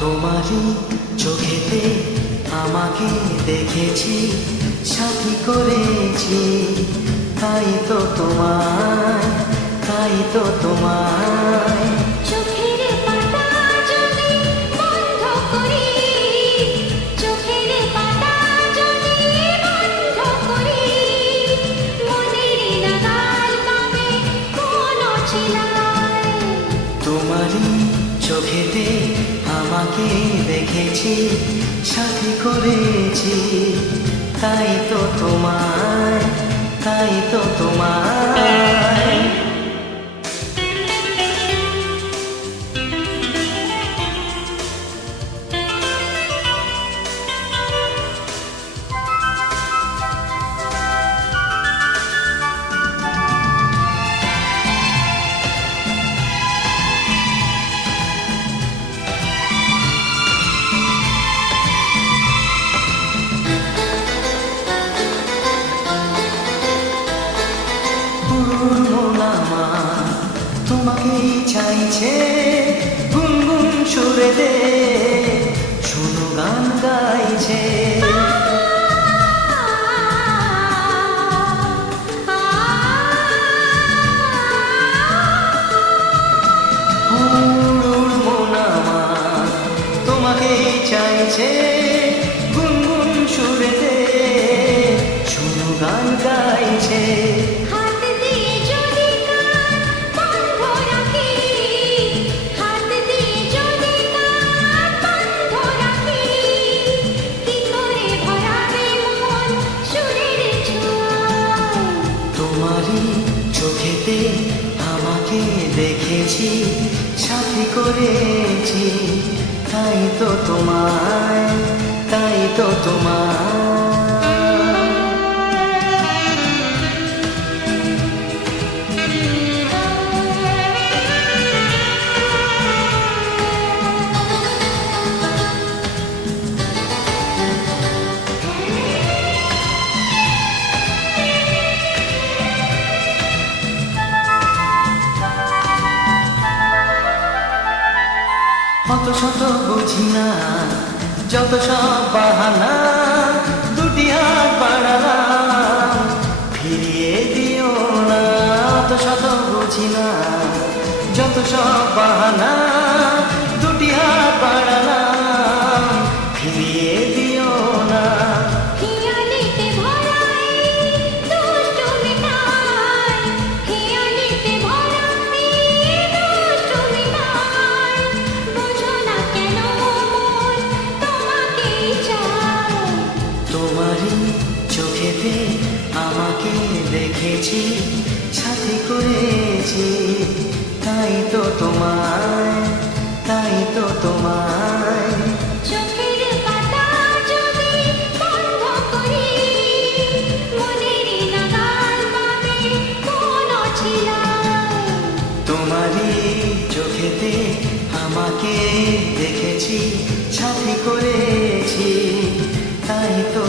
তোমারই চোখেতে আমাকে দেখেছি, সাথী করেছি। তাই তো তোমায়, তাই তো তোমায় চোখের পাতা যদি বন্ধ করি, চোখের পাতা যদি বন্ধ করি, মনের নাগাল পাবে কোন ছিলায়। তোমারই চোখেতে আমাকে দেখেছি, সাথী করেছি। তাই তো তোমায়, তাই তো তোমায় তোমাকেই চাইছে, গুনগুন সুরে দে, শুনো গান গাইছে। মন আমার তোমাকেই চাইছে, গুনগুন সুরে দে, শুনো গান গাইছে। হাত দিয়ে যদি কান বন্ধ রাখি, হাত দিয়ে যদি কান বন্ধ রাখি, কি করে ভরাবে মন সুরের ছোঁয়ায়। তোমারই চোখেতে আমাকে দেখেছি, সাথী করেছি। তাই তো তোমায়, তাই তো তোমায় অত শত বুঝি না, যত সব বাহানা, দুটি হাত বাড়ালাম, ফিরিয়ে দিও না। অত শত বুঝি না, যত সব বাহানা, দুটি হাত বাড়ালাম, ফিরিয়ে দিও না। হিয়ালিতে ভরা এই দুষ্টু মিঠাই, হিয়ালিতে ভরা এই দুষ্টু মিঠাই, বোঝো না কেন মন তোমাকেই চায়। তোমারই চোখেতে আমাকে দেখেছি, সাথী করেছি। তাই তো তোমায়, তাই তো তোমায় চোখের পাতা যদি বন্ধ করি, মনের নাগাল পাবে কোন ছিলায়। তোমারই চোখেতে আমাকে দেখেছি, সাথী করেছি। তাই তো